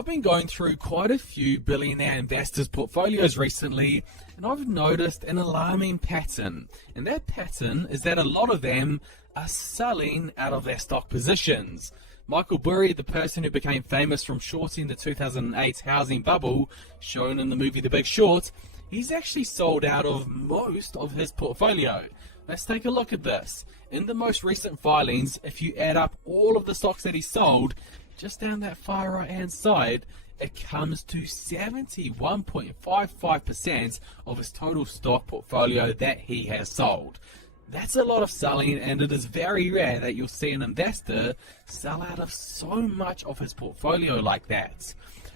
I've been going through quite a few billionaire investors' portfolios recently, and I've noticed an alarming pattern. And that pattern is that a lot of them are selling out of their stock positions. Michael Burry, the person who became famous from shorting the 2008 housing bubble, shown in the movie The Big Short, he's actually sold out of most of his portfolio. Let's take a look at this. In the most recent filings, if you add up all of the stocks that he sold, just down that far right hand side, it comes to 71.55% of his total stock portfolio that he has sold. That's a lot of selling, and it is very rare that you'll see an investor sell out of so much of his portfolio like that.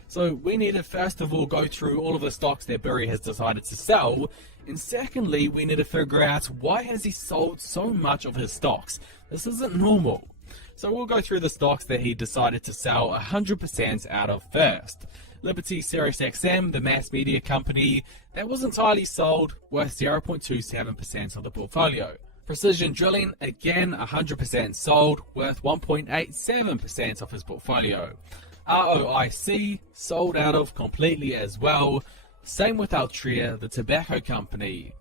So we need to first of all go through all of the stocks that Burry has decided to sell, and secondly we need to figure out why has he sold so much of his stocks. This isn't normal. So we'll go through the stocks that he decided to sell 100% out of first. Liberty SiriusXM, the mass media company, that was entirely sold, worth 0.27% of the portfolio. Precision Drilling, again 100% sold, worth 1.87% of his portfolio. ROIC, sold out of completely as well. Same with Altria, the tobacco company.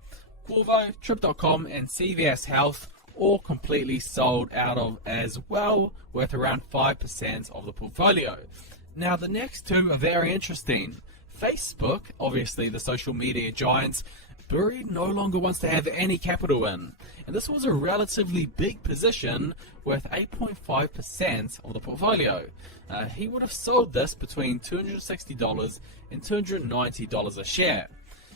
Corvo, Trip.com and CVS Health, all completely sold out of as well, worth around 5% of the portfolio. Now the next two are very interesting. Facebook, obviously the social media giants, Burry no longer wants to have any capital in, and this was a relatively big position worth 8.5% of the portfolio. He would have sold this between $260 and $290 a share.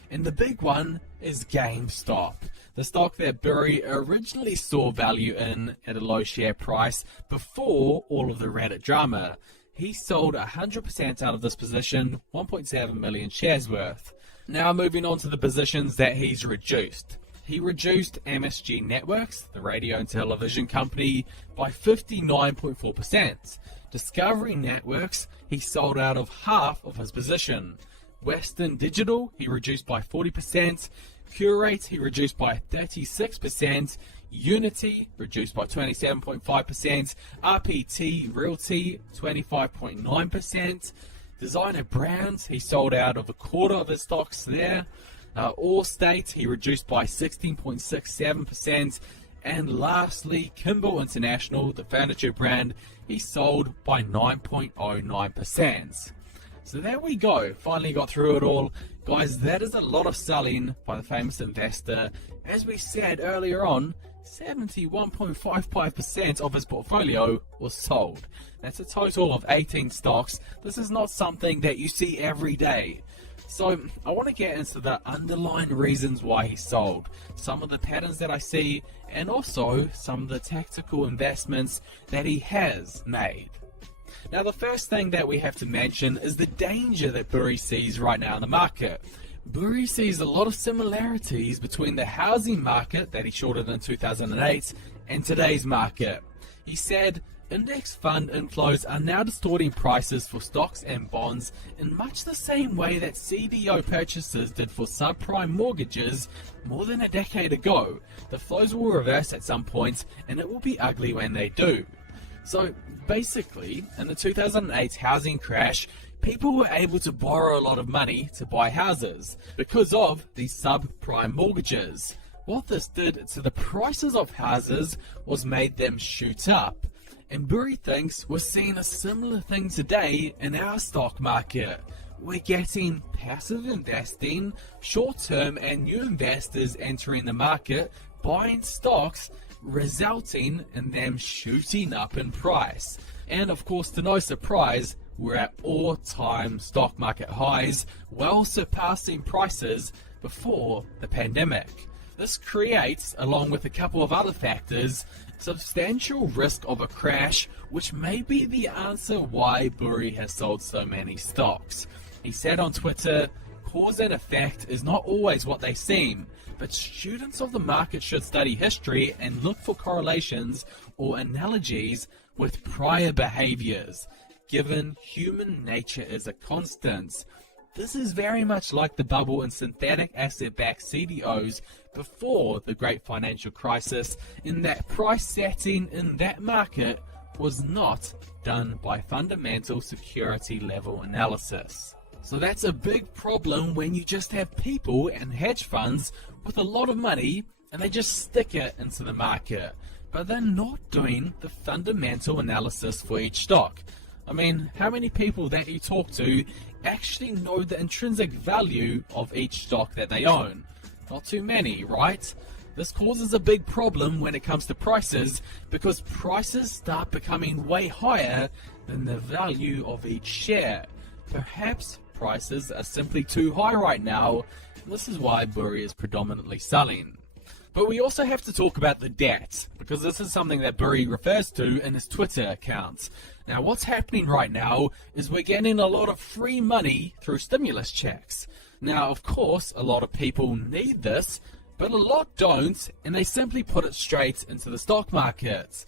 And the big one is GameStop, the stock that Burry originally saw value in at a low share price before all of the Reddit drama. He sold 100% out of this position, 1.7 million shares worth. Now moving on to the positions that he's reduced. He reduced MSG Networks, the radio and television company, by 59.4%. Discovery Networks, he sold out of half of his position. Western Digital, he reduced by 40%. Curate, he reduced by 36%. Unity, reduced by 27.5%. RPT Realty, 25.9%. Designer Brands, he sold out of a quarter of his stocks there. Allstate, he reduced by 16.67%. And lastly, Kimball International, the furniture brand, he sold by 9.09%. So there we go, finally got through it all. Guys, that is a lot of selling by the famous investor. As we said earlier on, 71.55% of his portfolio was sold. That's a total of 18 stocks. This is not something that you see every day. So I want to get into the underlying reasons why he sold, some of the patterns that I see, and also some of the tactical investments that he has made. Now the first thing that we have to mention is the danger that Burry sees right now in the market. Burry sees a lot of similarities between the housing market that he shorted in 2008 and today's market. He said, index fund inflows are now distorting prices for stocks and bonds in much the same way that CDO purchases did for subprime mortgages more than a decade ago. The flows will reverse at some point, and it will be ugly when they do. So basically, in the 2008 housing crash, people were able to borrow a lot of money to buy houses because of these subprime mortgages. What this did to the prices of houses was made them shoot up. And Burry thinks we're seeing a similar thing today in our stock market. We're getting passive investing, short-term and new investors entering the market, buying stocks, resulting in them shooting up in price. And of course, to no surprise, we're at all-time stock market highs, well surpassing prices before the pandemic. This creates, along with a couple of other factors, substantial risk of a crash, which may be the answer why Burry has sold so many stocks. He said on Twitter, cause and effect is not always what they seem, but students of the market should study history and look for correlations or analogies with prior behaviors, given human nature is a constant. This is very much like the bubble in synthetic asset-backed CDOs before the great financial crisis, in that price setting in that market was not done by fundamental security level analysis. So that's a big problem when you just have people and hedge funds with a lot of money and they just stick it into the market, but they're not doing the fundamental analysis for each stock. I mean, how many people that you talk to actually know the intrinsic value of each stock that they own? Not too many, right? This causes a big problem when it comes to prices, because prices start becoming way higher than the value of each share. Perhaps prices are simply too high right now, and this is why Burry is predominantly selling. But we also have to talk about the debt, because this is something that Burry refers to in his Twitter account. Now, what's happening right now is we're getting a lot of free money through stimulus checks. Now, of course, a lot of people need this, but a lot don't, and they simply put it straight into the stock market.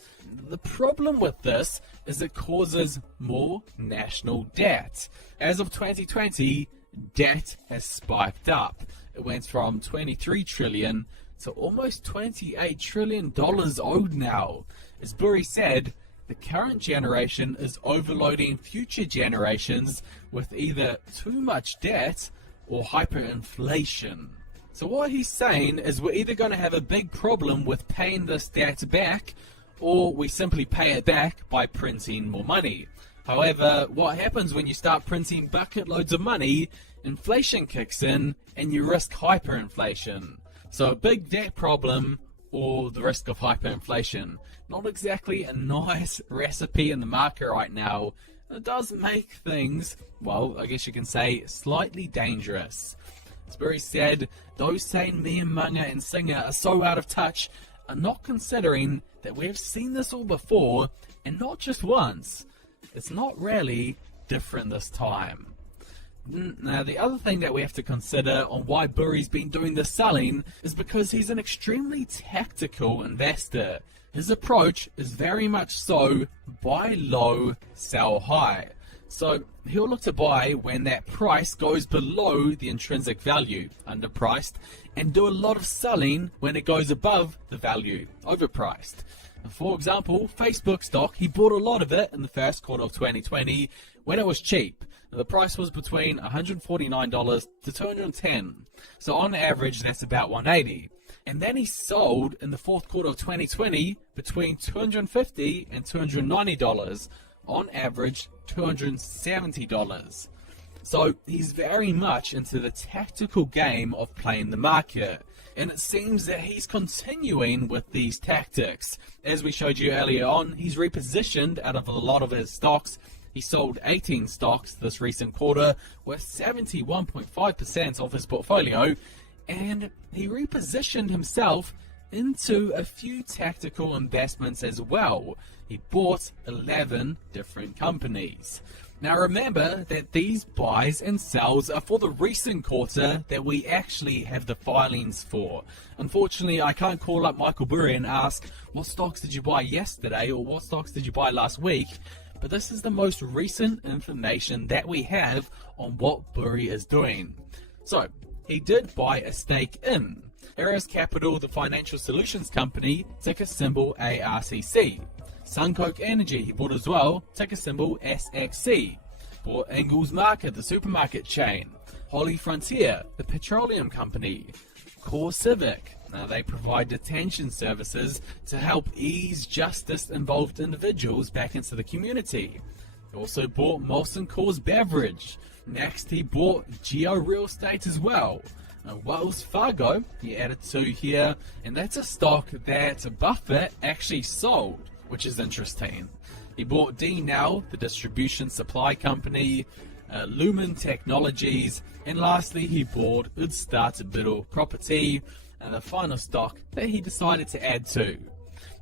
The problem with this is it causes more national debt. As of 2020, debt has spiked up. It went from 23 trillion to almost $28 trillion owed now. As Burry said, the current generation is overloading future generations with either too much debt or hyperinflation. So what he's saying is we're either going to have a big problem with paying this debt back, or we simply pay it back by printing more money. However, what happens when you start printing bucket loads of money? Inflation kicks in and you risk hyperinflation. So a big debt problem or the risk of hyperinflation. Not exactly a nice recipe in the market right now. It does make things, well, I guess you can say, slightly dangerous. As Burry said, those saying me and Munger and Singer are so out of touch are not considering that we have seen this all before, and not just once. It's not really different this time. Now, the other thing that we have to consider on why Burry's been doing this selling is because he's an extremely tactical investor. His approach is very much so buy low, sell high. So he'll look to buy when that price goes below the intrinsic value, underpriced, and do a lot of selling when it goes above the value, overpriced. For example, Facebook stock, he bought a lot of it in the first quarter of 2020 when it was cheap. The price was between $149 to $210. So on average, that's about $180. And then he sold in the fourth quarter of 2020 between $250 and $290. On average, $270. So he's very much into the tactical game of playing the market. And it seems that he's continuing with these tactics. As we showed you earlier on, he's repositioned out of a lot of his stocks. He sold 18 stocks this recent quarter, worth 71.5% of his portfolio, and he repositioned himself into a few tactical investments as well. He bought 11 different companies. Now remember that these buys and sells are for the recent quarter that we actually have the filings for. Unfortunately, I can't call up Michael Burry and ask, what stocks did you buy yesterday or what stocks did you buy last week? But this is the most recent information that we have on what Burry is doing. So, he did buy a stake in Ares Capital, the financial solutions company, ticker symbol ARCC. Suncoke Energy he bought as well, ticker symbol SXC. Bought Ingles Market, the supermarket chain. Holly Frontier, the petroleum company. Core Civic. Now they provide detention services to help ease justice-involved individuals back into the community. He also bought Molson Coors Beverage. Next he bought Geo Real Estate as well. Now, Wells Fargo he added to here, and that's a stock that Buffett actually sold, which is interesting. He bought DNow, the distribution supply company, Lumen Technologies, and lastly he bought Udstartebittle Property, and the final stock that he decided to add to.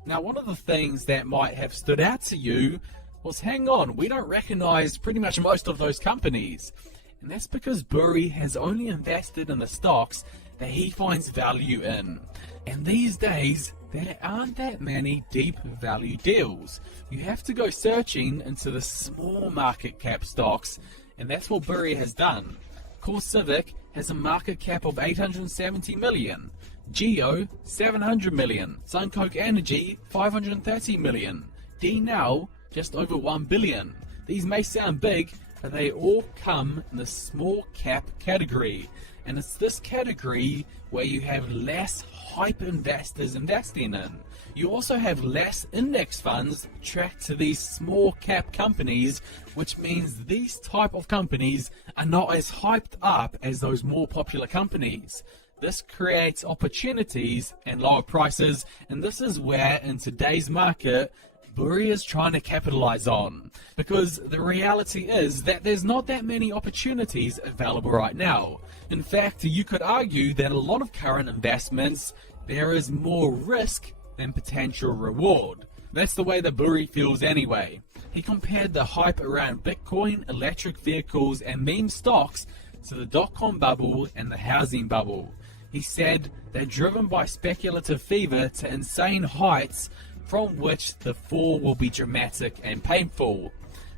Now, one of the things that might have stood out to you was, hang on, we don't recognize pretty much most of those companies. And that's because Burry has only invested in the stocks that he finds value in. And these days, there aren't that many deep value deals. You have to go searching into the small market cap stocks, and that's what Burry has done. Core Civic has a market cap of 870 million. Geo, 700 million. Suncoke Energy, 530 million. DNow, just over 1 billion. These may sound big, but they all come in the small cap category. And it's this category where you have less hype investors investing in. You also have less index funds tracked to these small cap companies, which means these type of companies are not as hyped up as those more popular companies. This creates opportunities and lower prices, and this is where in today's market Burry is trying to capitalize on, because the reality is that there's not that many opportunities available right now. In fact, you could argue that a lot of current investments, there is more risk than potential reward. That's the way that Burry feels anyway. He compared the hype around Bitcoin, electric vehicles and meme stocks to the dot-com bubble and the housing bubble. He said they're driven by speculative fever to insane heights from which the fall will be dramatic and painful.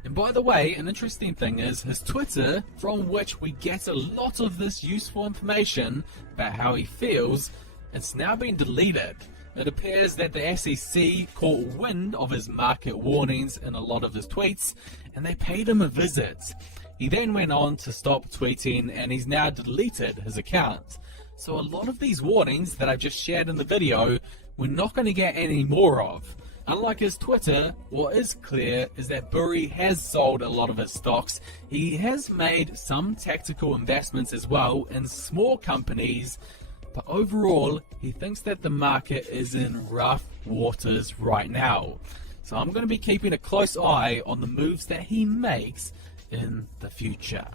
And by the way, an interesting thing is his Twitter, from which we get a lot of this useful information about how he feels, it's now been deleted. It appears that the SEC caught wind of his market warnings in a lot of his tweets, and they paid him a visit. He then went on to stop tweeting, and he's now deleted his account. So a lot of these warnings that I just shared in the video, we're not going to get any more of. Unlike his Twitter, what is clear is that Burry has sold a lot of his stocks. He has made some tactical investments as well in small companies, but overall, he thinks that the market is in rough waters right now. So I'm going to be keeping a close eye on the moves that he makes in the future.